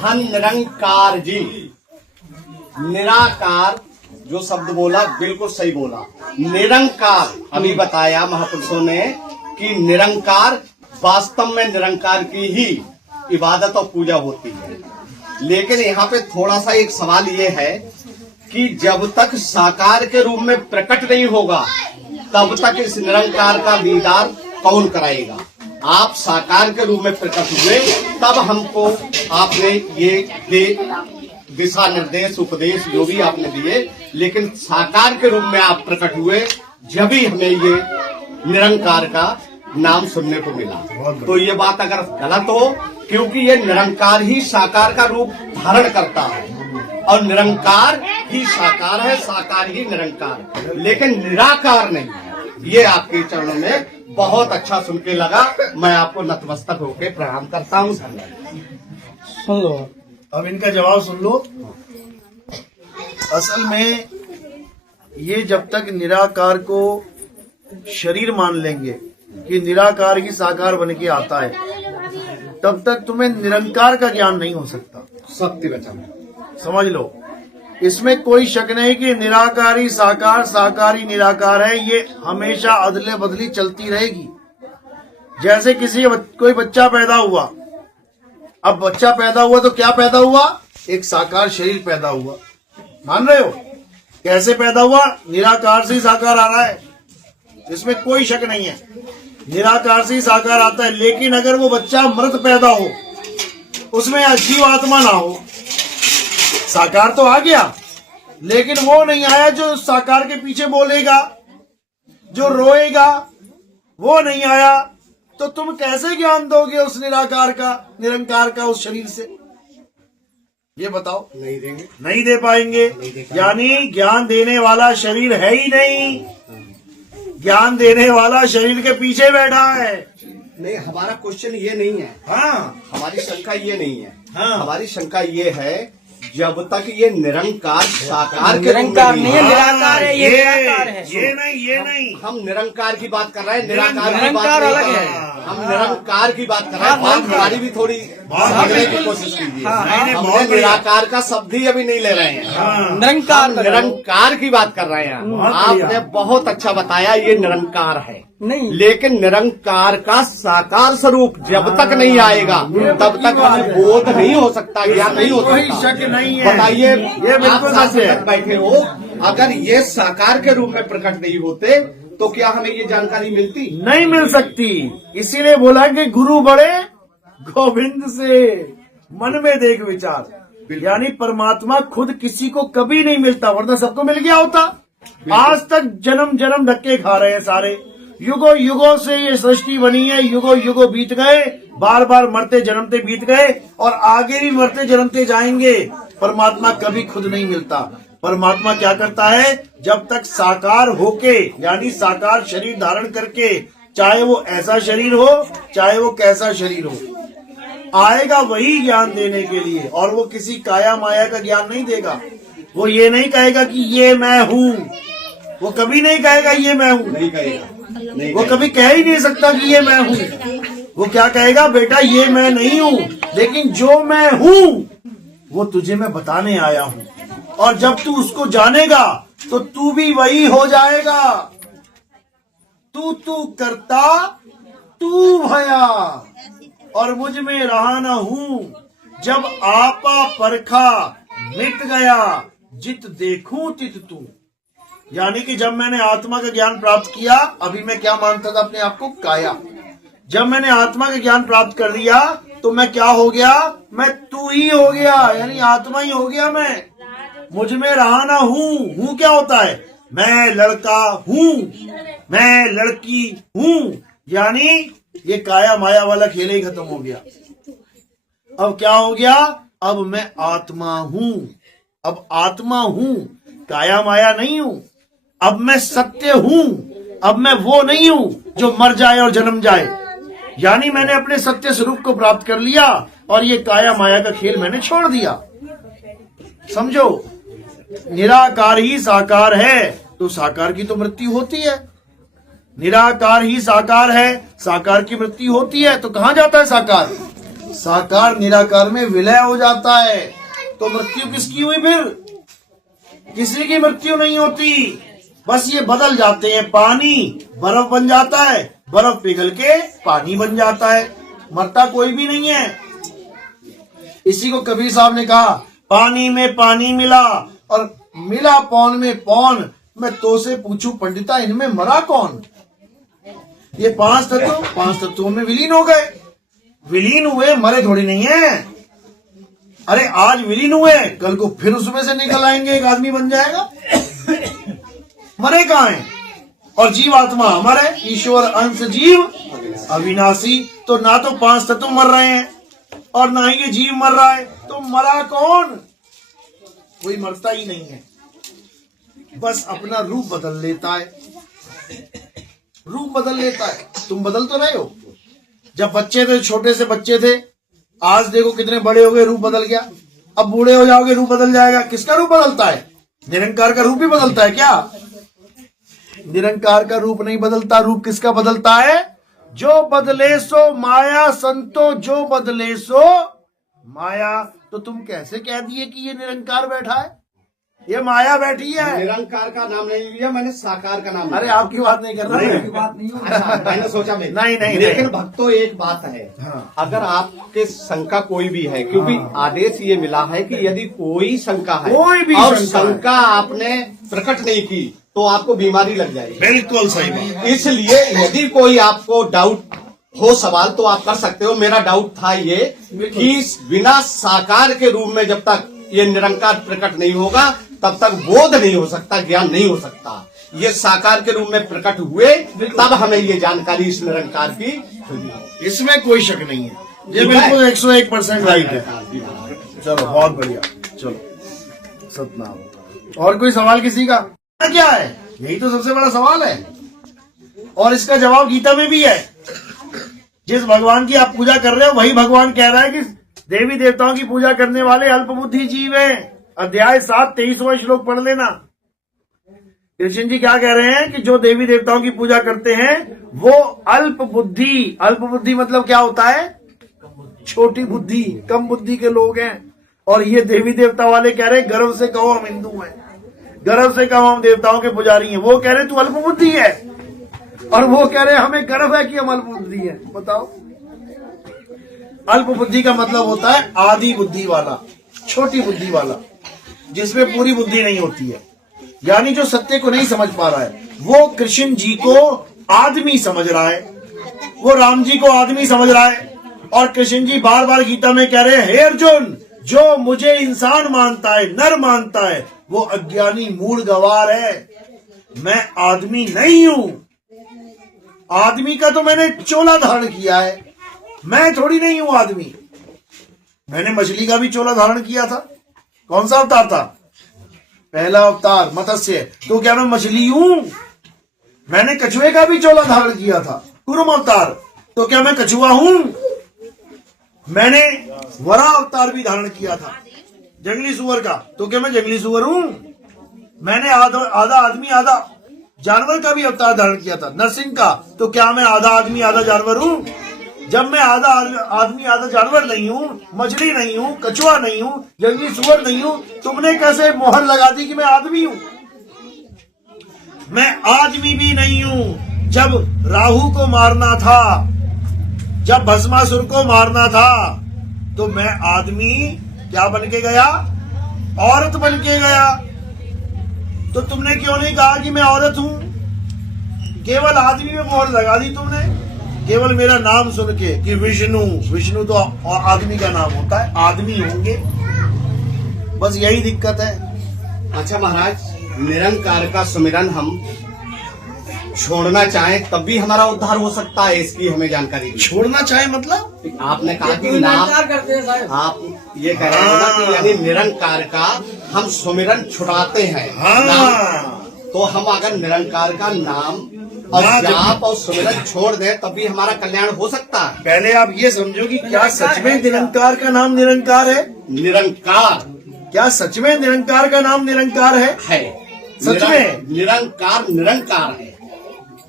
धन निरंकार जी। निराकार जो शब्द बोला बिल्कुल सही बोला। निरंकार अभी बताया महापुरुषों ने कि निरंकार वास्तव में निरंकार की ही इबादत और पूजा होती है। लेकिन यहाँ पे थोड़ा सा एक सवाल ये है कि जब तक साकार के रूप में प्रकट नहीं होगा तब तक इस निरंकार का दीदार कौन कराएगा। आप साकार के रूप में प्रकट हुए तब हमको आपने ये दिशा निर्देश उपदेश जो भी आपने दिए, लेकिन साकार के रूप में आप प्रकट हुए जब ही हमें ये निरंकार का नाम सुनने को मिला। तो ये बात अगर गलत हो, क्योंकि ये निरंकार ही साकार का रूप धारण करता है और निरंकार ही साकार है, साकार ही निरंकार, लेकिन निराकार नहीं है। ये आपके चरणों में बहुत अच्छा सुन के लगा। मैं आपको नतमस्तक होकर प्रणाम करता हूँ। सुन लो, अब इनका जवाब सुन लो। असल में ये जब तक निराकार को शरीर मान लेंगे कि निराकार ही साकार बन के आता है, तब तक तुम्हें निरंकार का ज्ञान नहीं हो सकता। सत्य वचन समझ लो, इसमें कोई शक नहीं कि निराकारी साकार, साकारी निराकार है। ये हमेशा अदले बदली चलती रहेगी। जैसे कोई बच्चा पैदा हुआ, अब बच्चा पैदा हुआ तो क्या पैदा हुआ? एक साकार शरीर पैदा हुआ। मान रहे हो? कैसे पैदा हुआ? निराकार से ही साकार आ रहा है, इसमें कोई शक नहीं है। निराकार से ही साकार आता है। लेकिन अगर वो बच्चा मृत पैदा हो, उसमें अजीव आत्मा ना हो, साकार तो आ गया, लेकिन वो नहीं आया जो साकार के पीछे बोलेगा, जो रोएगा, वो नहीं आया। तो तुम कैसे ज्ञान दोगे उस निराकार का, निरंकार का, उस शरीर से? ये बताओ। नहीं देंगे, नहीं दे पाएंगे। यानी ज्ञान देने वाला शरीर है ही नहीं, ज्ञान देने वाला शरीर के पीछे बैठा है। नहीं, हमारा क्वेश्चन ये नहीं है। हाँ, हमारी शंका ये नहीं है। हाँ, हमारी शंका ये है जब तक ये निरंकार साकार के निरंकार नहीं है, निराकार है। ये निराकार है। ये नहीं हम निरंकार की बात कर रहे हैं, निराकार की बात निरंकार नहीं अलग कर रहे है। हैं। हम निरंकार की बात कर रहे हैं। बात हमारी भी थोड़ी समझने की कोशिश कीजिए। हमने निराकार का शब्द ही अभी नहीं ले रहे हैं। निरंकार निरंकार की बात कर रहे हैं। आपने बहुत अच्छा बताया, ये निरंकार है। नहीं, लेकिन निरंकार का साकार स्वरूप जब तक नहीं आएगा तब तक हमें बोध नहीं हो सकता, ज्ञान नहीं हो कोई सकता। शक नहीं है। बताइए, ये बिल्कुल आप सच है। साथ बैठे हो, अगर ये साकार के रूप में प्रकट नहीं होते तो क्या हमें ये जानकारी मिलती? नहीं मिल सकती। इसीलिए बोला कि गुरु बड़े गोविंद से, मन में देख विचार। यानी परमात्मा खुद किसी को कभी नहीं मिलता, वरना सबको मिल गया होता। आज तक जन्म जन्म धक्के खा रहे हैं सारे। युगों युगों से ये सृष्टि बनी है, युगों युगों बीत गए, बार बार मरते जन्मते बीत गए और आगे भी मरते जन्मते जाएंगे। परमात्मा कभी खुद नहीं मिलता। परमात्मा क्या करता है? जब तक साकार होके, यानी साकार शरीर धारण करके, चाहे वो ऐसा शरीर हो चाहे वो कैसा शरीर हो, आएगा वही ज्ञान देने के लिए। और वो किसी काया माया का ज्ञान नहीं देगा। वो ये नहीं कहेगा कि ये मैं हूँ, वो कभी नहीं कहेगा ये मैं हूँ। नहीं कहेगा, नहीं वो कभी कह ही नहीं सकता कि ये मैं हूँ। वो क्या कहेगा? बेटा ये मैं नहीं हूँ, लेकिन जो मैं हूँ वो तुझे मैं बताने आया हूँ। और जब तू उसको जानेगा तो तू भी वही हो जाएगा। तू करता तू भया और मुझ में रहा न हूँ। जब आपा परखा मिट गया, जित देखूं तित तू। यानी कि जब मैंने आत्मा का ज्ञान प्राप्त किया, अभी मैं क्या मानता था अपने आप को? काया। जब मैंने आत्मा का ज्ञान प्राप्त कर लिया तो मैं क्या हो गया? मैं तू ही हो गया, यानी आत्मा ही हो गया। मैं मुझ में रहा ना हूँ क्या होता है? मैं लड़का हूँ, मैं लड़की हूँ, यानी ये काया माया वाला खेल ही खत्म हो गया। अब क्या हो गया? अब मैं आत्मा हूँ। अब आत्मा हूँ, काया माया नहीं हूँ। अब मैं सत्य हूँ। अब मैं वो नहीं हूँ जो मर जाए और जन्म जाए। यानी मैंने अपने सत्य स्वरूप को प्राप्त कर लिया और ये काया माया का खेल मैंने छोड़ दिया। समझो, निराकार ही साकार है तो साकार की तो मृत्यु होती है। निराकार ही साकार है, साकार की मृत्यु होती है, तो कहां जाता है साकार? साकार निराकार में विलय हो जाता है। तो मृत्यु किसकी हुई फिर? किसी की मृत्यु नहीं होती, बस ये बदल जाते हैं। पानी बर्फ बन जाता है, बर्फ पिघल के पानी बन जाता है, मरता कोई भी नहीं है। इसी को कबीर साहब ने कहा, पानी में पानी मिला और मिला पौन में पौन, मैं तो से पूछूं पंडिता इनमें मरा कौन? ये पांच तत्वों में विलीन हो गए। विलीन हुए, मरे थोड़ी नहीं है। अरे आज विलीन हुए, कल को फिर उसमें से निकल आएंगे, एक आदमी बन जाएगा। मरे कहाँ हैं? और जीवात्मा अमर है, ईश्वर अंश जीव अविनाशी। तो ना तो पांच तत्व मर रहे हैं और ना ही ये जीव मर रहा है, तो मरा कौन? कोई मरता ही नहीं है, बस अपना रूप बदल लेता है। रूप बदल लेता है। तुम बदल तो रहे हो। जब बच्चे थे, छोटे से बच्चे थे, आज देखो कितने बड़े हो गए, रूप बदल गया। अब बूढ़े हो जाओगे, रूप बदल जाएगा। किसका रूप बदलता है? निरंकार का रूप ही बदलता है क्या? निरंकार का रूप नहीं बदलता। रूप किसका बदलता है? जो बदले सो माया, संतो जो बदले सो माया। तो तुम कैसे कह दिए कि ये निरंकार बैठा है? ये माया बैठी है। निरंकार का नाम नहीं लिया मैंने, साकार का नाम अरे लिया। आपकी बात नहीं कर रहा नहीं, मैं। बात नहीं अच्छा, मैंने सोचा मैं नहीं, लेकिन भक्तों एक बात है, हाँ। अगर आपके शंका कोई भी है, क्योंकि आदेश ये मिला है कि यदि कोई शंका है कोई भी और शंका है। शंका आपने प्रकट नहीं की तो आपको बीमारी लग जाएगी। बिल्कुल सही बात। इसलिए यदि कोई आपको डाउट हो, सवाल, तो आप कर सकते हो। मेरा डाउट था ये कि बिना साकार के रूप में जब तक ये निरंकार प्रकट नहीं होगा तब तक बोध नहीं हो सकता, ज्ञान नहीं हो सकता। ये साकार के रूप में प्रकट हुए तब हमें ये जानकारी इस निरंकार की हुई। इसमें कोई शक नहीं है। ये बिल्कुल 101% राइट है। चलो बहुत बढ़िया। चलो सतनाम। और कोई सवाल किसी का? क्या है? यही तो सबसे बड़ा सवाल है और इसका जवाब गीता में भी है। जिस भगवान की आप पूजा कर रहे हो वही भगवान कह रहा है कि देवी देवताओं की पूजा करने वाले अल्पबुद्धि जीव हैं। अध्याय 7 23वां श्लोक पढ़ लेना। कृष्ण जी क्या कह रहे हैं कि जो देवी देवताओं की पूजा करते हैं वो अल्प बुद्धि। अल्प बुद्धि मतलब क्या होता है? छोटी बुद्धि, कम बुद्धि के लोग हैं। और ये देवी देवता वाले कह रहे हैं गर्व से कहो हम हिंदू हैं, गर्व से कहो हम देवताओं के पुजारी हैं। वो कह रहे तू अल्प बुद्धि है और वो कह रहे हमें गर्व है कि हम अल्प बुद्धि है। बताओ, अल्प बुद्धि का मतलब होता है आधी बुद्धि वाला, छोटी बुद्धि वाला, जिसमें पूरी बुद्धि नहीं होती है, यानी जो सत्य को नहीं समझ पा रहा है। वो कृष्ण जी को आदमी समझ रहा है, वो राम जी को आदमी समझ रहा है। और कृष्ण जी बार बार गीता में कह रहे हैं, हे अर्जुन, जो मुझे इंसान मानता है, नर मानता है, वो अज्ञानी मूढ़ गवार है। मैं आदमी नहीं हूं। आदमी का तो मैंने चोला धारण किया है, मैं थोड़ी नहीं हूं आदमी। मैंने मछली का भी चोला धारण किया था। कौन सा अवतार था? पहला अवतार मत्स्य। तो क्या मैं मछली हूं? मैंने कछुए का भी चोला धारण किया था, कूर्म अवतार। तो क्या मैं कछुआ हूं? मैंने वरा अवतार भी धारण किया था, जंगली सुअर का। तो क्या मैं जंगली सुअर हूं? मैंने आधा आदमी आधा जानवर का भी अवतार धारण किया था, नरसिंह का। तो क्या मैं आधा आदमी आधा जानवर हूं? जब मैं आधा आदमी आधा जानवर नहीं हूं, मछली नहीं हूं, कछुआ नहीं हूं, जंगली सुअर नहीं हूं, तुमने कैसे मोहर लगा दी कि मैं आदमी हूं? मैं आदमी भी नहीं हूं। जब राहु को मारना था, जब भस्मासुर को मारना था, तो मैं आदमी क्या बन के गया? औरत बन के गया। तो तुमने क्यों नहीं कहा कि मैं औरत हूं? केवल आदमी में मोहर लगा दी तुमने, केवल मेरा नाम सुन के कि विष्णु। विष्णु तो आदमी का नाम होता है, आदमी होंगे। बस यही दिक्कत है। अच्छा महाराज, निरंकार का सुमिरन हम छोड़ना चाहें तब भी हमारा उद्धार हो सकता है, इसकी हमें जानकारी दी। छोड़ना चाहे मतलब? आपने कहा कि नाम, आप ये कह रहे हो ना कि यानी निरंकार का हम सुमिरन छुड़ाते हैं। तो हम अगर निरंकार का नाम और जाप और सुमिरन छोड़ दें तब भी हमारा कल्याण हो सकता है। पहले आप ये समझो कि क्या सच में निरंकार का नाम निरंकार है? निरंकार, क्या सच में निरंकार का नाम निरंकार है? सच में निरंकार निरंकार है।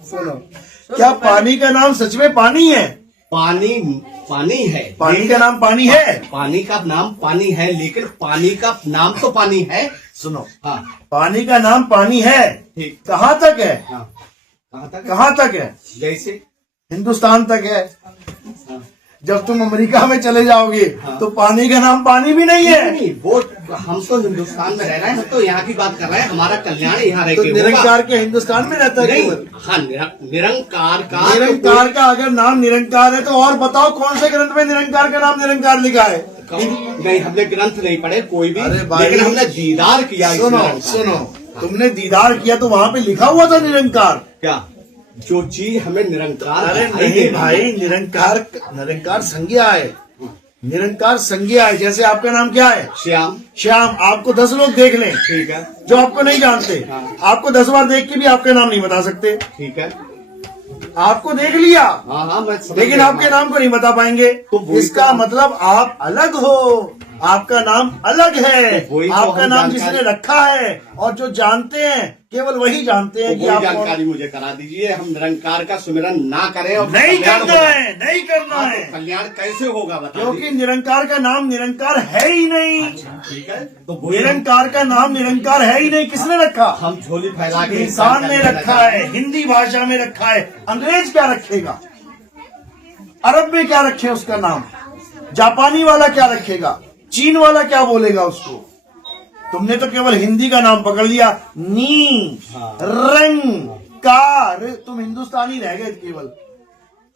सुनो, क्या पानी का नाम सच में पानी है? पानी पानी है। पानी का नाम पानी है। पानी का नाम पानी है, लेकिन पानी का नाम तो पानी है। सुनो, हाँ पानी का नाम पानी है। ठीक। कहाँ तक है? हाँ कहाँ तक? कहाँ तक है? जैसे हिंदुस्तान तक है। हाँ। जब तुम अमेरिका में चले जाओगे हाँ। तो पानी का नाम पानी भी नहीं है। नहीं, वो हम तो हिंदुस्तान में रह रहे हैं, हम तो यहाँ की बात कर रहे हैं। हमारा कल्याण यहाँ रह तो के होगा। निरंकार के हिंदुस्तान में रहता है नहीं, केवल। हाँ निरंकार का निरंकार का अगर नाम निरंकार है तो और बताओ कौन से ग्रंथ में निरंकार का नाम निरंकार लिखा है? नहीं, हमने ग्रंथ नहीं पढ़े कोई भी, अरे भाई, लेकिन हमने दीदार किया। इस सुनो निरंकार सुनो, का। तुमने दीदार किया तो वहाँ पे लिखा हुआ था निरंकार। क्या? जो चीज हमें निरंकार अरे दिखाई दे नहीं रही भाई, है। निरंकार संज्ञा है। निरंकार संज्ञा है। जैसे आपका नाम क्या है? श्याम। श्याम। आपको 10 लोग देख लें ठीक है। जो आपको नहीं जानते, हाँ। आपको 10 बार देख के भी आपका नाम नहीं बता सकते। ठीक है। आपको देख लिया हाँ हाँ, मैं समझ लेकिन गया। आपके नाम को नहीं बता पाएंगे। तो वही इसका तो- मतलब आप अलग हो, आपका नाम अलग है। तो वही तो आपका हम नाम जानकारी- जिसने रखा है और जो जानते हैं केवल वही जानते हैं तो कि वही आप कौन- जानकारी मुझे करा दीजिए। हम निरंकार का सुमिरन ना करें और नहीं कल्याण करना हो जाए। है, नहीं करना हाँ, है, तो कल्याण कैसे होगा बता क्योंकि दीजिए। निरंकार का नाम निरंकार है ही नहीं। ठीक है, तो वही निरंकार का नाम निरंकार है ही नहीं। किसने रखा? हम झोली फैला के इंसान ने करने रखा लगा। है, हिंदी भाषा में रखा है। अंग्रेज क्या रखेगा? अरब में क्या रखे उसका नाम? जापानी वाला क्या रखेगा? चीन वाला क्या बोलेगा उसको? तुमने तो केवल हिंदी का नाम पकड़ लिया। नी, हाँ। रंग, कार। तुम हिंदुस्तानी रह गए केवल।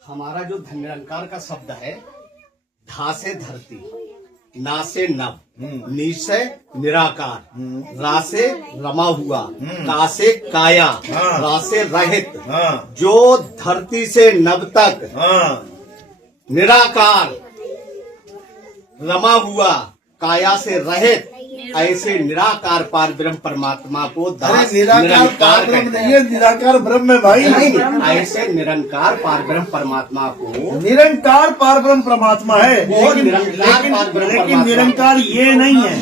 हमारा जो निरंकार का शब्द है, धा से धरती, ना से नभ, नी से निराकार, रा से रमा हुआ, का से काया, हाँ। रा से रहित। हाँ जो धरती से नभ तक हाँ निराकार, रमा हुआ, काया से रहित, ऐसे निराकार पार ब्रह्म परमात्मा को अरे दास निराकार पार ब्रह्म कहते नहीं हैं। है, निराकार ब्रह्म है भाई। नहीं, ऐसे निरंकार पार ब्रह्म परमात्मा को निरंकार पार ब्रह्म परमात्मा है। वो लेकिन निरंकार पार ब्रह्म लेकिन परमात्मा। निरंकार ये नहीं है,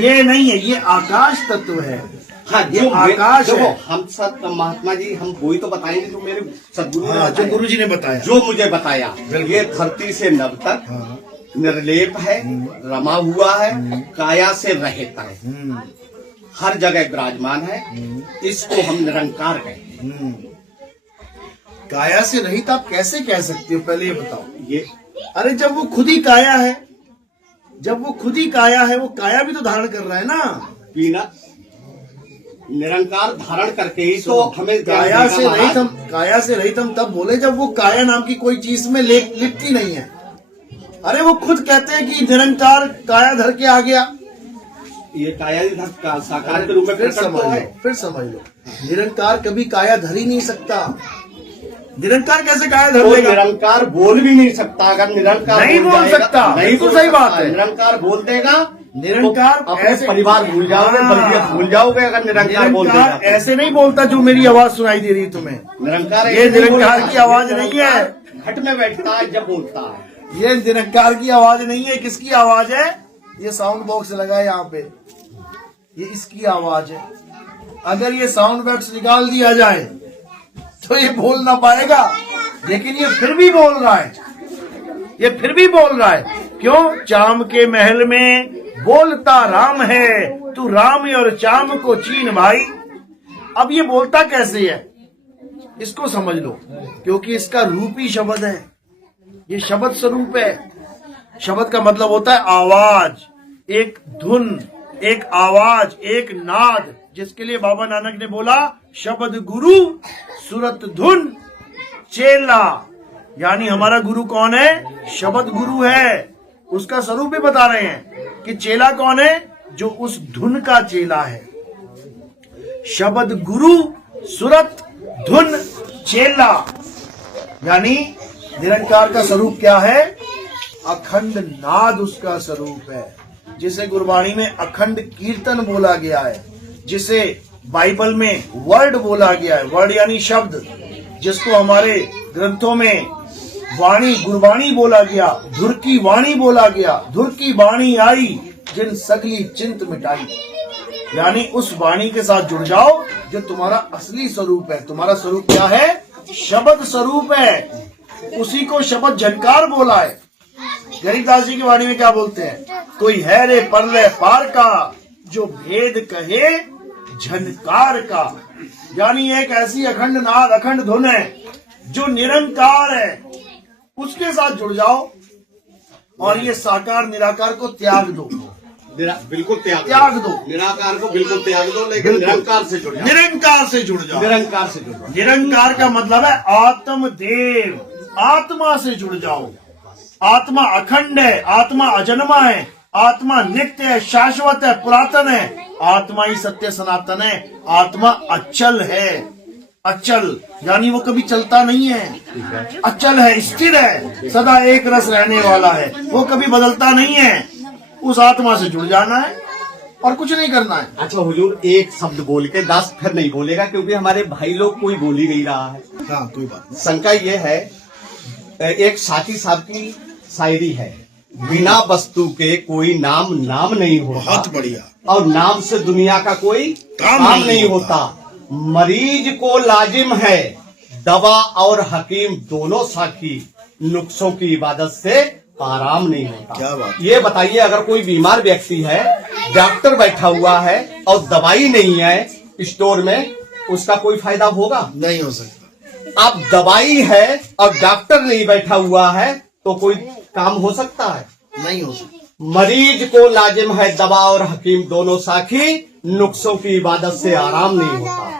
ये नहीं है, ये आकाश तत्व है। हाँ, ये आकाश देखो, है। हम सब महात्मा जी हम वही तो बताएंगे जो मेरे सदगुरु ने हाँ, जो बताया। गुरु जी ने बताया। जो मुझे बताया, ये धरती से नभ तक हाँ। निर्लेप है, रमा हुआ है, काया से रहित है, हर जगह विराजमान है। इसको हम निरंकार कहते हैं। काया से रहित आप कैसे कह सकते हो? पहले ये बताओ। ये अरे जब वो खुद ही काया है, जब वो खुद ही काया है, वो काया भी तो धारण कर रहा है ना। बिना निरंकार धारण करके ही तो हमें ज्ञान काया देगा से रहित महाराज। हम, काया से रहित हम तब बोले जब वो काया नाम की कोई चीज में लिप्त ही नहीं है। अरे वो खुद कहते हैं कि निरंकार काया धर के आ गया। ये काया का साकार के रूप में फिर प्रकट समझ तो है। लो, फिर समझ लो। निरंकार कभी काया धर ही नहीं सकता। निरंकार कैसे काया धर तो लेगा? निरंकार बोल भी नहीं सकता। अगर निरंकार नहीं बोल जाएगा, सकता। नहीं बिल्कुल बोल सही सकता। बात है। निरंकार बोल देगा, निरंकार तो अपने ऐसे- परिवार भूल जाओगे, हाँ। बल्कि भूल जाओगे अगर निरंकार बोल देगा। निरंकार ऐसे नहीं बोलता जो मेरी आवाज सुनाई दे रही है तुम्हें। निरंकार ये ऐसे नहीं निरंकार बोलता। की आवाज नहीं है। घट में बैठता है जब बोलता है। ये निरंकार की आवाज नहीं है। किसकी आवाज है? ये साउंड बॉक्स लगा है यहाँ पे, ये इसकी आवाज है। अगर ये साउंड बॉक्स निकाल दिया जाए तो ये बोल ना पाएगा, लेकिन ये फिर भी बोल रहा है। ये फिर भी बोल रहा है। क्यों? चाम के महल में बोलता राम है, तू राम और चाम को चीन भाई। अब ये बोलता कैसे है इसको समझ लो, क्योंकि इसका रूप ही शब्द है। ये शब्द स्वरूप है। शब्द का मतलब होता है आवाज, एक धुन, एक आवाज, एक नाद, जिसके लिए बाबा नानक ने बोला शब्द गुरु सुरत धुन चेला। यानी हमारा गुरु कौन है? शब्द गुरु है। उसका स्वरूप भी बता रहे हैं कि चेला कौन है? जो उस धुन का चेला है। शब्द गुरु सुरत धुन चेला, यानी निरंकार का स्वरूप क्या है? अखंड नाद उसका स्वरूप है, जिसे गुरबाणी में अखंड कीर्तन बोला गया है, जिसे बाइबल में वर्ड बोला गया है। वर्ड यानी शब्द, जिसको हमारे ग्रंथों में वाणी गुरबाणी बोला गया, धुर की वाणी बोला गया। धुर की वाणी आई जिन सगली चिंत मिटाई। यानी उस वाणी के साथ जुड़ जाओ जो तुम्हारा असली स्वरूप है। तुम्हारा स्वरूप क्या है? शब्द स्वरूप है। उसी को शब्द झनकार बोला है। गरीबदास जी की वाणी में क्या बोलते हैं? कोई है रे परले पार का, जो भेद कहे झनकार का। यानी एक ऐसी अखंड नाद, अखंड धुन है जो निरंकार है, उसके साथ जुड़ जाओ और ये साकार निराकार को त्याग दो। बिल्कुल त्याग दो। निराकार को बिल्कुल त्याग दो, लेकिन निरंकार से जुड़ जाओ। निरंकार से जुड़ जाओ। निरंकार से जुड़ जाओ। निरंकार का मतलब है आत्मदेव, आत्मा से जुड़ जाओ। आत्मा अखंड है, आत्मा अजन्मा है, आत्मा नित्य है, शाश्वत है, पुरातन है। आत्मा ही सत्य सनातन है। आत्मा अचल है। अचल यानी वो कभी चलता नहीं है, अचल है, स्थिर है, सदा एक रस रहने वाला है, वो कभी बदलता नहीं है। उस आत्मा से जुड़ जाना है और कुछ नहीं करना है। अच्छा हुजूर, एक शब्द बोल के 10 फिर नहीं बोलेगा, क्योंकि हमारे भाई लोग कोई बोल ही नहीं रहा है। हाँ, कोई बात नहीं। शंका ये है, एक साथी साहब की शायरी है, बिना वस्तु के कोई नाम नहीं होता। बहुत बढ़िया। और नाम से दुनिया का कोई काम नहीं होता। मरीज को लाजिम है दवा और हकीम दोनों साखी, नुक्सों की इबादत से आराम नहीं होता। क्या बात। ये बताइए, अगर कोई बीमार व्यक्ति है, डॉक्टर बैठा हुआ है और दवाई नहीं है स्टोर में, उसका कोई फायदा होगा? नहीं हो सकता। अब दवाई है और डॉक्टर नहीं बैठा हुआ है तो कोई काम हो सकता है? नहीं हो सकता। मरीज को लाजिम है दवा और हकीम दोनों साखी, नुक्सों की इबादत से आराम नहीं होता।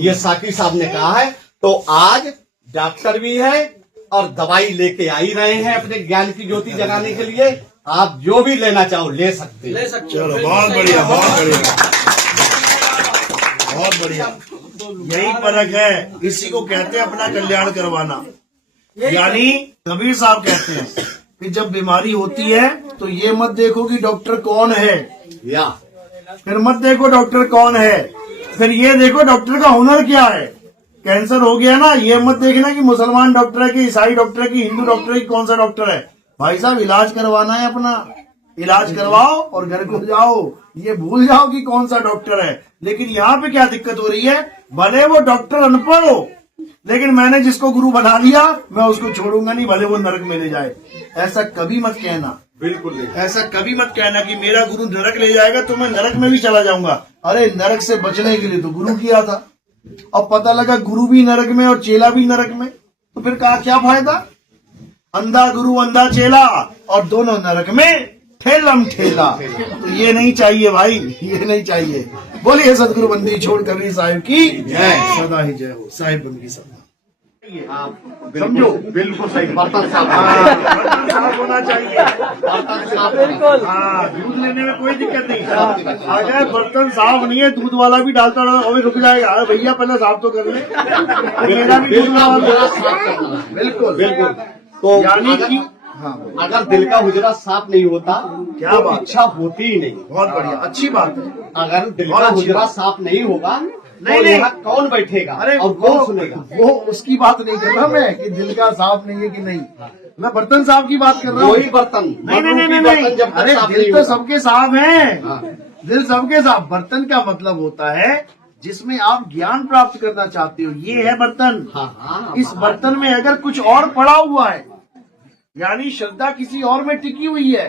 ये साकी साहब ने कहा है। तो आज डॉक्टर भी है और दवाई लेके आ ही रहे हैं अपने ज्ञान की ज्योति जगाने के लिए। आप जो भी लेना चाहो ले सकते हैं। चलो, बहुत बढ़िया, बहुत बढ़िया, बहुत बढ़िया। यही फर्क है, इसी को कहते हैं अपना कल्याण करवाना। यानी कबीर साहब कहते हैं कि जब बीमारी होती है तो ये मत देखो कि डॉक्टर कौन है, या फिर मत देखो डॉक्टर कौन है, फिर ये देखो डॉक्टर का हुनर क्या है। कैंसर हो गया ना, ये मत देखना कि मुसलमान डॉक्टर है कि ईसाई डॉक्टर है कि हिंदू डॉक्टर है कि कौन सा डॉक्टर है। भाई साहब, इलाज करवाना है अपना, इलाज करवाओ और घर को जाओ। ये भूल जाओ कि कौन सा डॉक्टर है। लेकिन यहाँ पे क्या दिक्कत हो रही है, भले वो डॉक्टर अनपढ़ हो, लेकिन मैंने जिसको गुरु बना लिया मैं उसको छोड़ूंगा नहीं, भले वो नरक में ले जाए। ऐसा कभी मत कहना, बिल्कुल नहीं। ऐसा कभी मत कहना कि मेरा गुरु नरक ले जाएगा तो मैं नरक में भी चला जाऊंगा। अरे नरक से बचने के लिए तो गुरु किया था, अब पता लगा गुरु भी नरक में और चेला भी नरक में, तो फिर कहा क्या फायदा। अंधा गुरु अंधा चेला और दोनों नरक में ठेलम ठेला। तो ये नहीं चाहिए भाई, ये नहीं चाहिए। बोलिए सदगुरु बंदी छोड़ करनी साहिब की जय, सदा ही जय हो। साहिब बंदी सदा समझो, बिल्कुल सही। बर्तन साफ बर्तन साफ होना चाहिए। बिल्कुल। हाँ, दूध लेने में कोई दिक्कत नहीं। अगर बर्तन साफ नहीं है, दूध वाला भी डालता रहा, अभी रुक जाएगा। अरे भैया पहले साफ तो कर ले, मेरा भी दूध वाला। बिल्कुल बिल्कुल। तो यानी कि हाँ, अगर दिल का हुजरा साफ नहीं होता क्या तो बात। इच्छा होती ही नहीं। बहुत बढ़िया, अच्छी बात है। अगर दिल बहुत का अच्छी हुजरा बात। साफ नहीं होगा नहीं, तो नहीं। यहाँ कौन बैठेगा अरे और कौन सुनेगा? वो उसकी बात नहीं कर रहा मैं कि दिल का साफ नहीं है कि नहीं, मैं बर्तन साफ की बात कर रहा हूँ। वही बर्तन, नहीं नहीं नहीं मधु की नहीं, बर्तन जब तक अरे साफ दिल नहीं तो होगा। सबके साफ है, हाँ। दिल सबके साफ। बर्तन का मतलब होता है जिसमें आप ज्ञान प्राप्त करना चाहते हो, ये है बर्तन। हाँ, इस बर्तन में अगर कुछ और पड़ा हुआ है, यानी श्रद्धा किसी और में टिकी हुई है,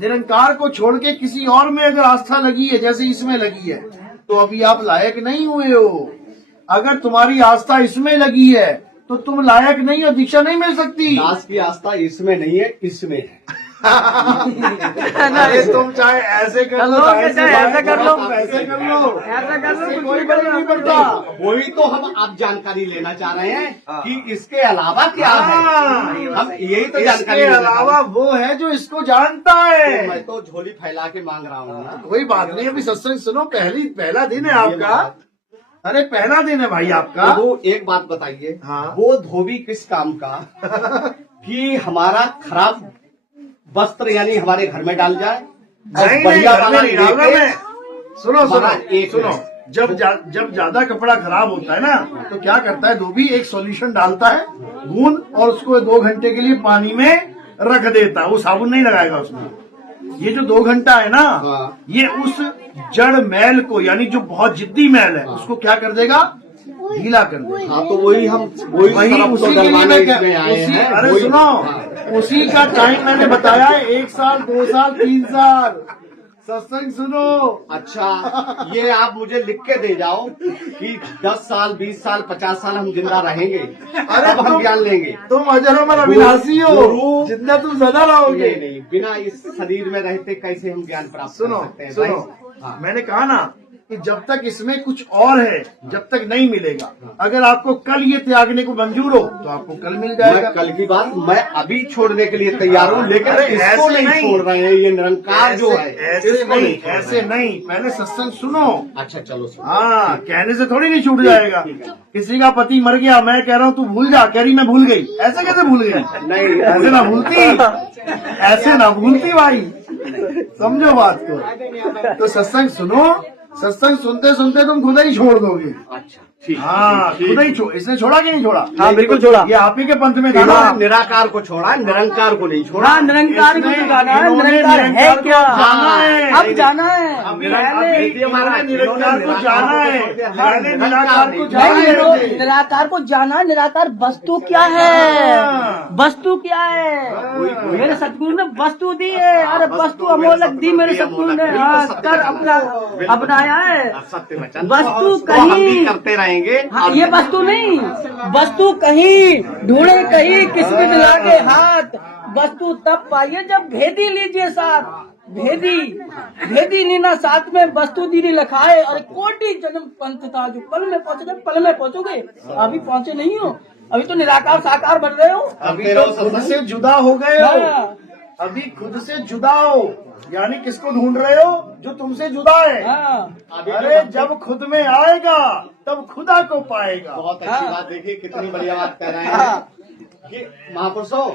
निरंकार को छोड़ के किसी और में अगर आस्था लगी है, जैसे इसमें लगी है, तो अभी आप लायक नहीं हुए हो। अगर तुम्हारी आस्था इसमें लगी है तो तुम लायक नहीं हो, दीक्षा नहीं मिल सकती। दास की आस्था इसमें नहीं है, इसमें है। अरे तुम चाहे ऐसे कर लो, चाहे ऐसे कर लो, ऐसे कर लो, ऐसा कर लो, इससे कोई फर्क नहीं पड़ता। वही तो हम आप जानकारी लेना चाह रहे हैं कि इसके अलावा क्या है। हम यही तो जानकारी इसके लेना चाह अलावा रहे हैं। वो है जो इसको जानता है। मैं तो झोली फैला के मांग रहा हूँ ना। कोई बात नहीं, अभी सत्संग सुनो, पहला दिन है आपका। अरे पहला दिन है भाई आपका। तो एक बात बताइए, हाँ। वो धोबी किस काम का कि हमारा खराब वस्त्र यानी हमारे घर में डाल जाए और नहीं बढ़िया घर में वाला नहीं डालना लेके- मैं। सुनो महाराज, एक सुनो, जब ज्यादा कपड़ा खराब होता है ना, तो क्या करता है धोबी, एक सॉल्यूशन डालता है गूंद और उसको 2 घंटे के लिए पानी में रख देता है। वो साबुन नहीं लगाएगा उसमें। ये जो 2 घंटा है ना, हाँ। ये उस जड़ मैल को, यानी जो बहुत जिद्दी मैल है, उसको क्या कर देगा, ढीला कर दे। हाँ तो वही वही सरफ उसी तो के लिए डलवाने मैं इसमें आए उसी हैं। अरे वही- सुनो, हाँ। उसी का टाइम मैंने बताया है, 1 साल 2 साल 3 साल सत्संग सुनो। अच्छा, ये आप मुझे लिख के दे जाओ कि 10 साल 20 साल 50 साल हम जिंदा रहेंगे, अरे तब हम ज्ञान लेंगे। तुम अजर अविनाशी हो, गुरु- जितना तुम ज्यादा रहोगे। नहीं नहीं, बिना इस शरीर में रहते कैसे हम ज्ञान प्राप्त कर सुनो सकते हैं सुनो, भाई? हाँ। मैंने कहा ना कि जब तक इसमें कुछ और है, जब तक नहीं मिलेगा। अगर आपको कल ये त्यागने को मंजूर हो तो आपको कल मिल जाएगा। मैं कल की बात मैं अभी छोड़ने के लिए तैयार हूँ, लेकिन अरे इसको ऐसे नहीं नहीं। छोड़ रहे हैं। ये निरंकार जो है ऐसे इसको नहीं, छोड़ रहे ऐसे हैं। नहीं, पहले सत्संग सुनो। अच्छा चलो सुनो। हाँ, कहने से थोड़ी नहीं छूट जाएगा। ठीक है। किसी का पति मर गया, मैं कह रहा हूँ तू भूल जा, कह रही मैं भूल गई। ऐसे कैसे भूल गई? नहीं ऐसे ना भूलती, ऐसे ना भूलती भाई, समझो बात को। तो सत्संग सुनो, सत्संग सुनते सुनते तुम खुद ही छोड़ दोगे। अच्छा ठीक। हाँ, ठीक। खुद ही छोड़। इसने छोड़ा कि नहीं छोड़ा? हाँ बिल्कुल छोड़ा। ये आप ही के पंथ में था ना। इन्होंने निराकार को छोड़ा, निरंकार को नहीं छोड़ा। हाँ निरंकार को इसने- तो जाना है, इन्होंने निरंकार है निरंकार को क्या? जाना है। अब जाना है। अब पहले इन्होंने निरंकार को जाना है, पहले निराकार को नहीं, जाना तो है। निराकार को जाना है। निराकार वस्तु क्या है? वस्तु क्या है? मेरे सतगुरु ने वस्तु दी है। अरे वस्तु अमोलक दी मेरे सतगुरु ने। हाँ, कर अपना अपनाया है। सत्य वचन वस्तु तो हम भी कहीं- करते रहेंगे। हाँ, ये वस्तु नहीं, वस्तु कहीं ढूंढे कहीं किसमें मिला के हाथ। वस्तु तब पाइए जब भेदी लीजिए साथ। भेदी लीना साथ में वस्तु दीदी लखाए। और कोटि जन्म पंथ था जो पल में पहुंचोगे, पल में पहुंचोगे। अभी पहुंचे नहीं हो, अभी तो निराकार साकार बन रहे हो। अभी तो खुद से जुदा हो गए हो। हाँ। अभी खुद से जुदा हो, यानी किसको ढूंढ रहे हो? जो तुमसे जुदा है। हाँ, अरे जब खुद में आएगा तब खुदा को पाएगा। बहुत अच्छी हाँ। बात, देखिए कितनी बढ़िया बात कह रहे हाँ। हैं कि महापुरुषों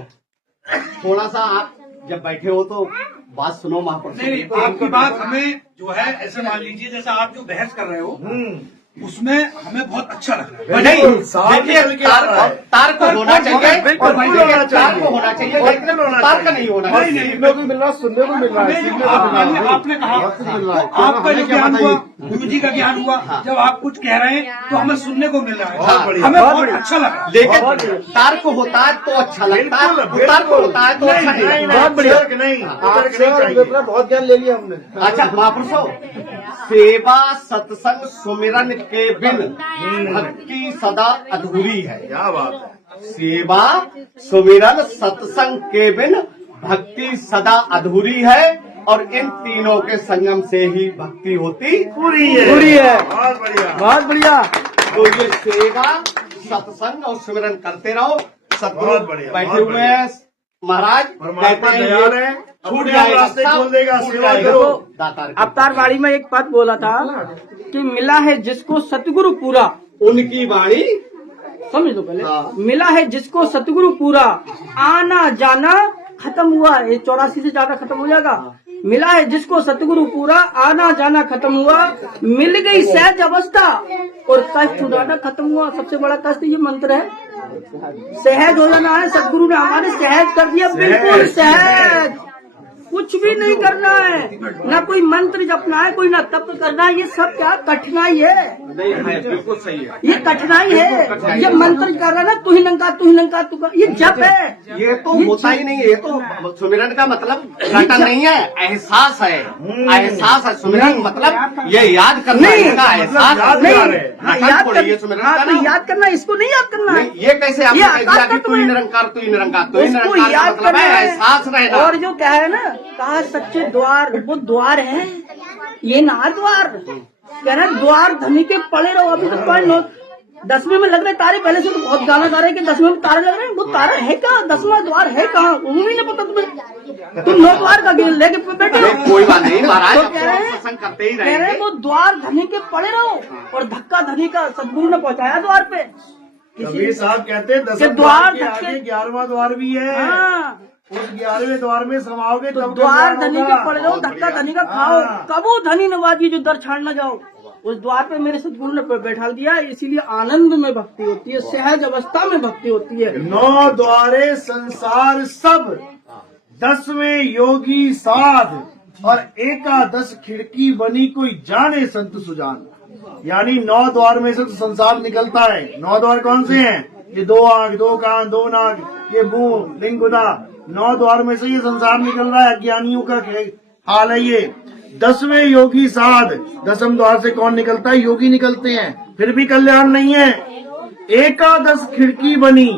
थोड़ा सा आप जब बैठे हो तो बात सुनो महापुरुषों नहीं की। आपकी बात हमें जो है ऐसे मान लीजिए जैसा आप जो बहस कर रहे हो उसमें हमें बहुत अच्छा लग रहा है। नहीं, साथ देखिए चल के आ रहा है। तार्क होना चाहिए, बिल्कुल और होना देखिए, चाहिए। तार्क होना चाहिए, लेकिन बिल्कुल होना तार्क चाहिए। नहीं होना नहीं, चाहिए। नहीं, सीखने को मिल रहा, सुनने को मिल रहा है, हमें सीखने जो को मिल रहा है। आपने कहा बहुत कुछ मिल रहा है। तो आपका जो हमें क्या ज्ञान हुआ, बताइए? गुरु जी का ज्ञान हुआ, जब आप कुछ कह रहे हैं तो हमें सुनने को मिल रहा है। बहुत बढ़िया, हमें बहुत बहुत बढ़िया। अच्छा लगा। लेकिन तार्क होता है तो अच्छा लगता है, बिल्कुल, कुतर्क बिल्कुल। होता है तो अच्छा नहीं नहीं, लगता। बहुत बढ़िया। तर्क नहीं, तर्क नहीं चाहिए। बहुत ज्ञान ले लिया हमने। अच्छा महापुरुषों, सेवा सत्संग सुमिरन के बिन भक्ति सदा अधूरी है। क्या बात है? सेवा सुमिरन सत्संग के बिन भक्ति सदा अधूरी है, और इन तीनों के संगम से ही भक्ति होती पूरी है, पूरी है। बहुत बढ़िया। बहुत बढ़िया। तो ये सेवा सत्संग और सुमिरन करते रहो। सतगुरु बहुत बढ़िया, बैठे बहुत हुए हैं महाराज, परमात्मा कहते हैं दयाल है, छूट अपने जाएगा, रास्ते सब खोल देगा, छूट सेवा जाएगा। करो। दातार की। अवतार वाणी में एक पद बोला था कि मिला है जिसको सतगुरु पूरा। उनकी वाणी समझ लो पहले। हाँ। मिला है जिसको सतगुरु पूरा, आना जाना खत्म हुआ। ये 84 से ज्यादा खत्म हो जाएगा। मिला है जिसको सतगुरु पूरा, आना जाना खत्म हुआ। मिल गई सहज अवस्था और कष्ट उड़ाना खत्म हुआ। सबसे बड़ा कष्ट ये मंत्र है, सहज हो जाना है। सतगुरु ने हमारे सहज कर दिया, बिल्कुल सहज। कुछ भी नहीं करना है, ना कोई मंत्र जपना है, कोई ना तप करना है। ये सब क्या कठिनाई है? नहीं है, बिल्कुल सही है। ये कठिनाई है। ये मंत्र कर रहा है ना, तू ही नंका तू का, ये जप है। ये तो होता ही नहीं है। ये तो सुमिरन का मतलब रटन नहीं है, एहसास है। एहसास है सुमिरन मतलब ये याद करना है, नहीं, इसका एहसास याद नहीं, कर रहे हैं। हाँ, रटन याद थोड़ी है कर, सुमिरन हाँ, का तो नाम। याद करना, इसको नहीं याद करना है। नहीं, ये कैसे आपने ये कह दिया आकाश कि तत्व तू ही है। निरंकार, तू ही निरंकार, तू ही उसको निरंकार का याद मतलब करना है है। एहसास रहना। और जो क्या है ना, कहा सच्चे द्वार, वो द्वार है, ये ना द्वार। कह रहे हैं द्वार धनी के पड़े रहो। अभी तो कोई 10वीं में लग रहे तारे, पहले से तो बहुत गाना गा रहे हैं कि 10वीं में तारे लग रहे हैं। वो तारा है कहाँ? 10वां द्वार है कहाँ? वो भी नहीं पता तुम्हें। तुम 9 द्वार का गेल लेके बैठे हो। नहीं, कोई बात नहीं महाराज, तो अब कह रहे हैं- सत्संग करते ही कह रहे हैं रहेंगे। वो द्वार धनी के पड़े रहो, और धक्का धनी का सतगुरु ने पहुंचाया द्वार पे। कबीर साहब कहते हैं 10 कि द्वार द्वार के धक्के- आगे 11वां द्वार भी है। हाँ, उस 11वें द्वार में समाओगे तो तब द्वार कल्याण धनी होगा। के पड़े रहो, धक्का धनी का खाओ। हाँ। कबो धनी नवाजी जो दर छाड़ न जाओ। उस द्वार पे मेरे सतगुरु ने बैठा दिया, इसीलिए आनंद में भक्ति होती है, सहज अवस्था में भक्ति होती है। 9 द्वारे संसार सब, 10वें योगी साध, और 11 खिड़की बनी कोई जाने संत सुजान। यानी 9 द्वार में से तो संसार निकलता है। 9 द्वार कौन से हैं? ये 2 आंख, 2 कान, 2 नाक, ये मुंह, लिंग, गुदा, 9 द्वार में से ये संसार निकल रहा है। अज्ञानियों का हाल है ये। 10वें योगी साध, 10वें द्वार से कौन निकलता है? योगी निकलते हैं, फिर भी कल्याण नहीं है। एकादश खिड़की बनी,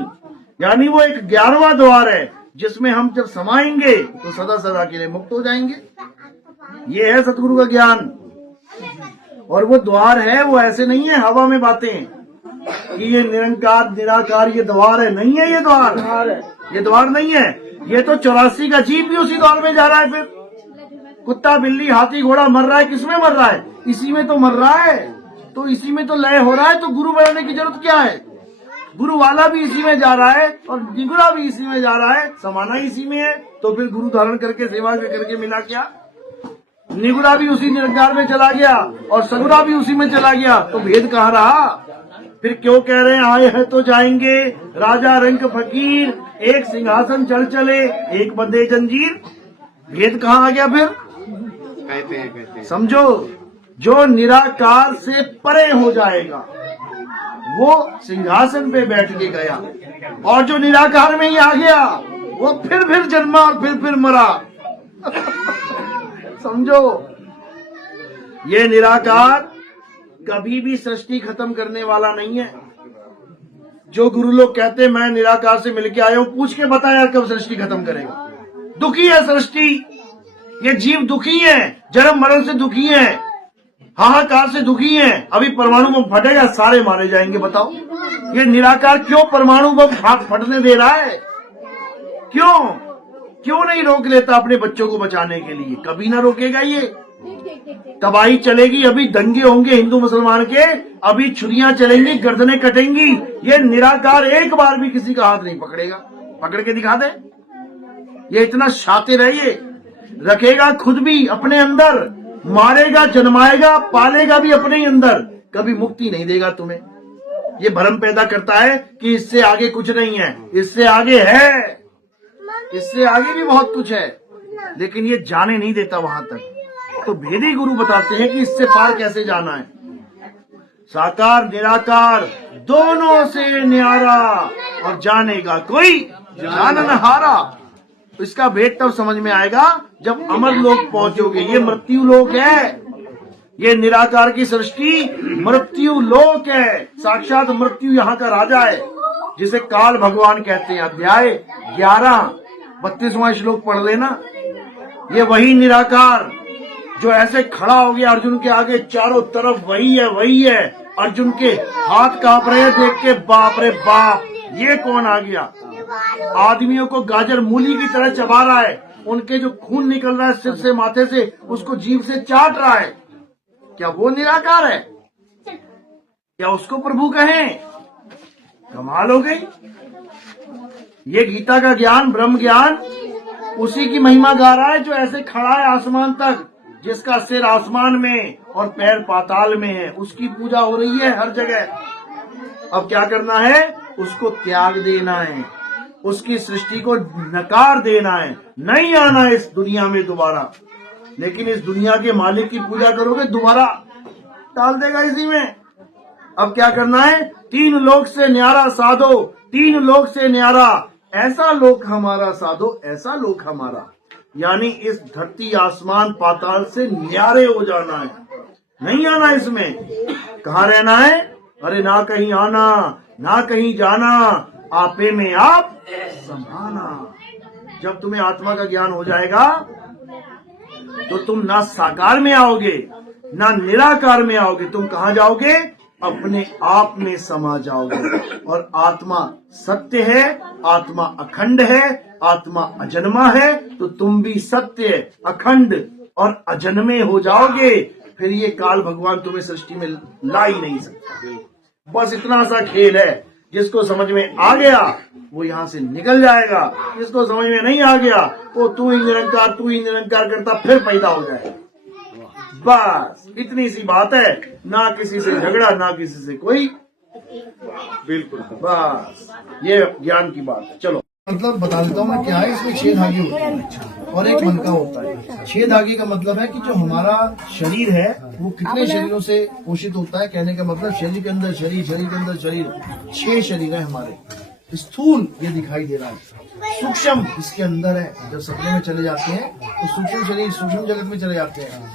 यानी वो एक 11वां द्वार है जिसमें हम जब समाएंगे तो सदा सदा के लिए मुक्त हो जाएंगे। ये है सतगुरु का ज्ञान। और वो द्वार है, वो ऐसे नहीं है हवा में बातें कि ये निरंकार निराकार ये द्वार है, नहीं है ये द्वार, ये द्वार नहीं है। ये तो 84 का जीव भी उसी द्वार में जा रहा है। फिर कुत्ता, बिल्ली, हाथी, घोड़ा मर रहा है, किसमें मर रहा है? इसी में तो मर रहा है। तो इसी में तो लय हो रहा है, तो गुरु बनने की जरूरत क्या है? गुरु वाला भी इसी में जा रहा है और निगुरा भी इसी में जा रहा है, समाना इसी में है। तो फिर गुरु धारण करके सेवा करके मिला क्या? निगुरा भी उसी निरंकार में चला गया और सगुरा भी उसी में चला गया, तो भेद कहाँ रहा? फिर क्यों कह रहे हैं आए हैं तो जाएंगे, राजा रंक फकीर, एक सिंहासन चढ़ चले, एक बंधे जंजीर। भेद कहाँ आ गया? फिर कहते हैं समझो, जो निराकार से परे हो जाएगा वो सिंहासन पे बैठ के गया, और जो निराकार में ही आ गया वो फिर जन्मा और फिर मरा। समझो, ये निराकार कभी भी सृष्टि खत्म करने वाला नहीं है। जो गुरु लोग कहते हैं मैं निराकार से मिलके आया हूं, पूछ के बता यार कब सृष्टि खत्म करेगा? दुखी है सृष्टि, ये जीव दुखी है, जन्म मरण से दुखी है, हाहाकार से दुखी है। अभी परमाणु बम फटेगा, सारे मारे जाएंगे। बताओ ये निराकार क्यों परमाणु बम फटने दे रहा है? क्यों नहीं रोक लेता अपने बच्चों को बचाने के लिए? कभी ना रोकेगा ये। तबाही चलेगी, अभी दंगे होंगे हिंदू मुसलमान के, अभी छुरियां चलेंगी, गर्दनें कटेंगी। ये निराकार एक बार भी किसी का हाथ नहीं पकड़ेगा। पकड़ के दिखा दे। ये इतना शातिर है, ये रखेगा खुद भी अपने अंदर, मारेगा, जन्माएगा, पालेगा भी अपने ही अंदर, कभी मुक्ति नहीं देगा तुम्हें। ये भ्रम पैदा करता है कि इससे आगे कुछ नहीं है, इससे आगे है, इससे आगे भी बहुत कुछ है, लेकिन ये जाने नहीं देता वहां तक। तो भेदी गुरु बताते हैं कि इससे पार कैसे जाना है। साकार निराकार दोनों से न्यारा, और जानेगा कोई जानन हारा। तो इसका भेद तब समझ में आएगा जब अमर लोक पहुंचोगे। ये मृत्यु लोक है, ये निराकार की सृष्टि मृत्यु लोक है। साक्षात मृत्यु यहाँ का राजा है, जिसे काल भगवान कहते हैं। अध्याय 11 32वां श्लोक पढ़ लेना। ये वही निराकार जो ऐसे खड़ा हो गया अर्जुन के आगे, चारों तरफ वही है। अर्जुन के हाथ कांप रहे हैं देख के, बाप रे बाप, ये कौन आ गया? आदमियों को गाजर मूली की तरह चबा रहा है, उनके जो खून निकल रहा है सिर से माथे से, उसको जीभ से चाट रहा है। क्या वो निराकार है? क्या उसको प्रभु कहें? कमाल हो गई। ये गीता का ज्ञान, ब्रह्म ज्ञान, उसी की महिमा गा रहा है जो ऐसे खड़ा है आसमान तक, जिसका सिर आसमान में और पैर पाताल में है। उसकी पूजा हो रही है हर जगह। अब क्या करना है? उसको त्याग देना है, उसकी सृष्टि को नकार देना है, नहीं आना है इस दुनिया में दोबारा। लेकिन इस दुनिया के मालिक की पूजा करोगे, दोबारा डाल देगा इसी में। अब क्या करना है? 3 लोक से न्यारा साधो, 3 लोक से न्यारा, ऐसा लोक हमारा साधो, ऐसा लोक हमारा। यानी इस धरती आसमान पाताल से न्यारे हो जाना है, नहीं आना इसमें। कहाँ रहना है? अरे ना कहीं आना ना कहीं जाना, आपे में आप समाना। जब तुम्हें आत्मा का ज्ञान हो जाएगा तो तुम ना साकार में आओगे ना निराकार में आओगे। तुम कहाँ जाओगे? अपने आप में समा जाओगे। और आत्मा सत्य है, आत्मा अखंड है, आत्मा अजन्मा है, तो तुम भी सत्य, अखंड और अजन्मे हो जाओगे। फिर ये काल भगवान तुम्हें सृष्टि में ला ही नहीं सकता। बस इतना सा खेल है। जिसको समझ में आ गया वो यहाँ से निकल जाएगा, जिसको समझ में नहीं आ गया वो तू ही निरंकार करता फिर पैदा हो जाएगा। बस इतनी सी बात है, ना किसी से झगड़ा ना किसी से कोई, बिल्कुल बस ये ज्ञान की बात है। चलो। मतलब बता देता हूँ मैं क्या है। इसमें 6 धागे होते हैं और एक मनका होता है। 6 धागे का मतलब है कि जो हमारा शरीर है वो कितने शरीरों से पोषित होता है। कहने का मतलब शरीर के अंदर शरीर, शरीर के अंदर शरीर, 6 शरीर है हमारे। स्थूल ये दिखाई दे रहा है, सूक्ष्म इसके अंदर है। जब सपने में चले जाते हैं तो सूक्ष्म शरीर सूक्ष्म जगत में चले जाते हैं।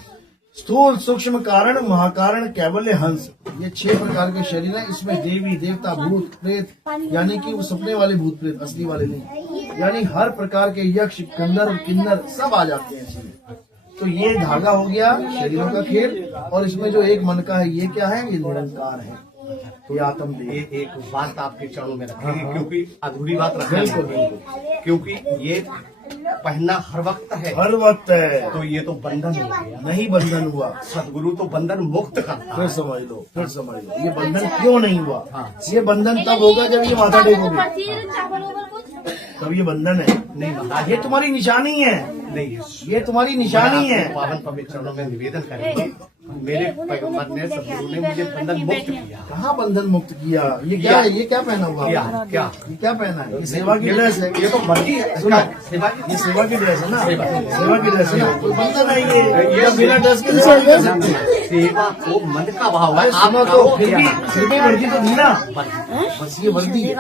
स्थूल, सूक्ष्म, कारण, महाकारण, कैवल्य, हंस, ये 6 प्रकार के शरीर हैं। इसमें देवी देवता, भूत प्रेत, यानी कि वो सपने वाले भूत प्रेत, असली वाले नहीं, यानी हर प्रकार के यक्ष, गंधर्व, किन्नर सब आ जाते हैं इसमें। तो ये धागा हो गया शरीरों का खेल। और इसमें जो एक मन का है ये क्या है? ये निरंकार है, ये आत्मदेव। ये एक बात आपके चरणों में रखेंगे, क्योंकि अधूरी बात रखेंगे, क्योंकि ये पहनना हर वक्त है, हर वक्त है। तो ये तो बंधन हो गया। नहीं बंधन हुआ, सदगुरु तो बंधन मुक्त करता फिर है। समझ लो, फिर समझ लो। ये बंधन क्यों नहीं हुआ? ये बंधन तब होगा जब ये माथा टेकोगे, तब ये बंधन है। नहीं महाराज, ये तुम्हारी निशानी है, नहीं, ये तुम्हारी निशानी है। पावन पवित्र चरणों में निवेदन करेंगे। मेरे पैगंबर ने, सदगुरु ने मुझे बंधन मुक्त किया। कहाँ बंधन मुक्त किया? ये क्या है? ये क्या पहना हुआ? क्या क्या ये क्या पहना है? ये सेवा की ड्रेस है। ये तो वर्दी है। सुनो, सेवा की ये सेवा की ड्रेस है ना, सेवा। सेवा की ड्रेस है ना। कोई बंधन है ये बिना ड्रेस के सेवा नहीं कर सकते। सेवा को मन का भाव है। आप सुनो करो तो फिर भी वर्दी तो दी ना, बस बस ये वर्दी है,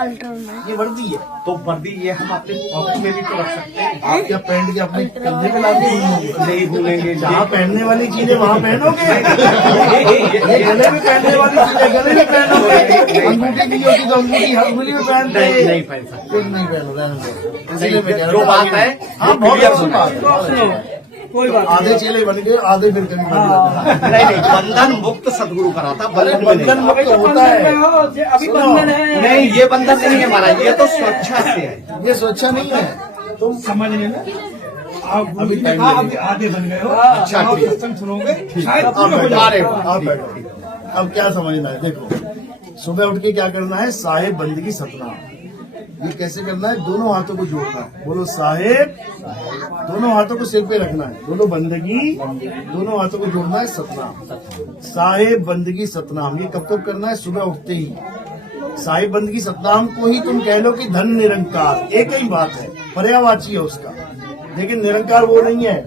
ये वर्दी है। तो वर्दी ये हम अपने पॉकेट में भी तो रख सकते हैं। आप क्या पहन के अपने कंधे पे लाके घूमोगे? नहीं भूलेंगे। जहाँ पहनने वाली चीजें वहाँ पहनोगे। ये गले में पहनने वाली चीजें गले में पहनोगे। अंगूठी भी होती तो अंगूठी हर अंगुली में पहनते। नहीं पहन सकते। फिर नहीं पहनो, रहने दो। इसीलिए मैं कह रहा जो हूँ, बात है हाँ बहुत clear अच्छी होना बात है, बहुत अच्छी बात है। कोई बात आधे चेले बन गए, आधे फिर कभी बन जाते हैं। नहीं, बंधन मुक्त सदगुरु कराता, अरे बंधन में नहीं। बंधन मुक्त होता है। अभी बंधन है। नहीं, ये बंधन नहीं है महाराज, ये तो स्वेच्छा से है। ये स्वेच्छा नहीं है। तुम समझ लेना ना, आप अभी गुरु जी ने टाइम कहा, लगेगा। आप आधे बन गए हो। अच्छा, आप ठीक। सत्संग सुनोगे शायद आप पूरे हो बैठो, जाए। आप बैठो। अब क्या समझना है? देखो, सुबह उठ के क्या करना है? साहेब बंदगी सतनाम। ये कैसे करना है? दोनों हाथों को जोड़ना है। बोलो साहेब, दोनों हाथों को सिर पे रखना है। बोलो बंदगी, दोनों हाथों को जोड़ना है, सतनाम। साहेब बंदगी सतनाम, ये कब कब करना है? सुबह उठते ही। साहिब बंदगी सतनाम को ही तुम कह लो कि धन निरंकार, एक ही बात है, पर्यायवाची है उसका। लेकिन निरंकार वो नहीं है,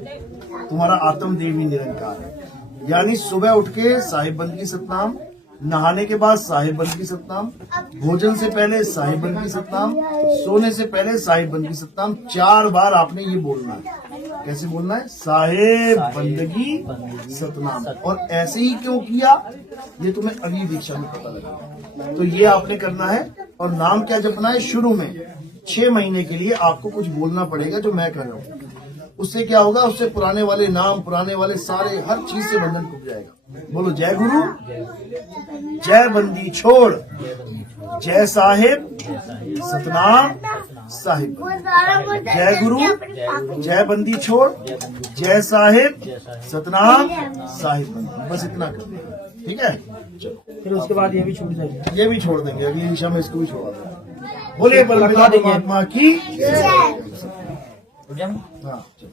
तुम्हारा आत्मदेव ही निरंकार है। यानी सुबह उठ के साहिब बंदगी सतनाम, नहाने के बाद साहिब बंदगी सतनाम, भोजन से पहले साहिब बंदगी सतनाम, सोने से पहले साहिब बंदगी सतनाम। 4 बार आपने ये बोलना है। कैसे बोलना है? साहेब बंदगी सतनाम। और ऐसे ही क्यों किया ये तुम्हें अगली दीक्षा में पता लगेगा। तो ये आपने करना है। और नाम क्या जपना है? शुरू में 6 महीने के लिए आपको कुछ बोलना पड़ेगा जो मैं कह रहा हूँ। उससे क्या होगा? उससे पुराने वाले नाम, पुराने वाले सारे हर चीज से बंधन टूट जाएगा। बोलो जय गुरु, जय बंदी छोड़, जय साहिब सतनाम साहिब। जय गुरु, जय बंदी छोड़, जय साहिब सतनाम साहिब। बस इतना कर, ठीक है? चलो, फिर उसके बाद ये भी छूट जाएगी। ये भी छोड़ देंगे, अगली दिशा में इसको भी छोड़ा देंगे। बोले परमात्मा की। हाँ चलो।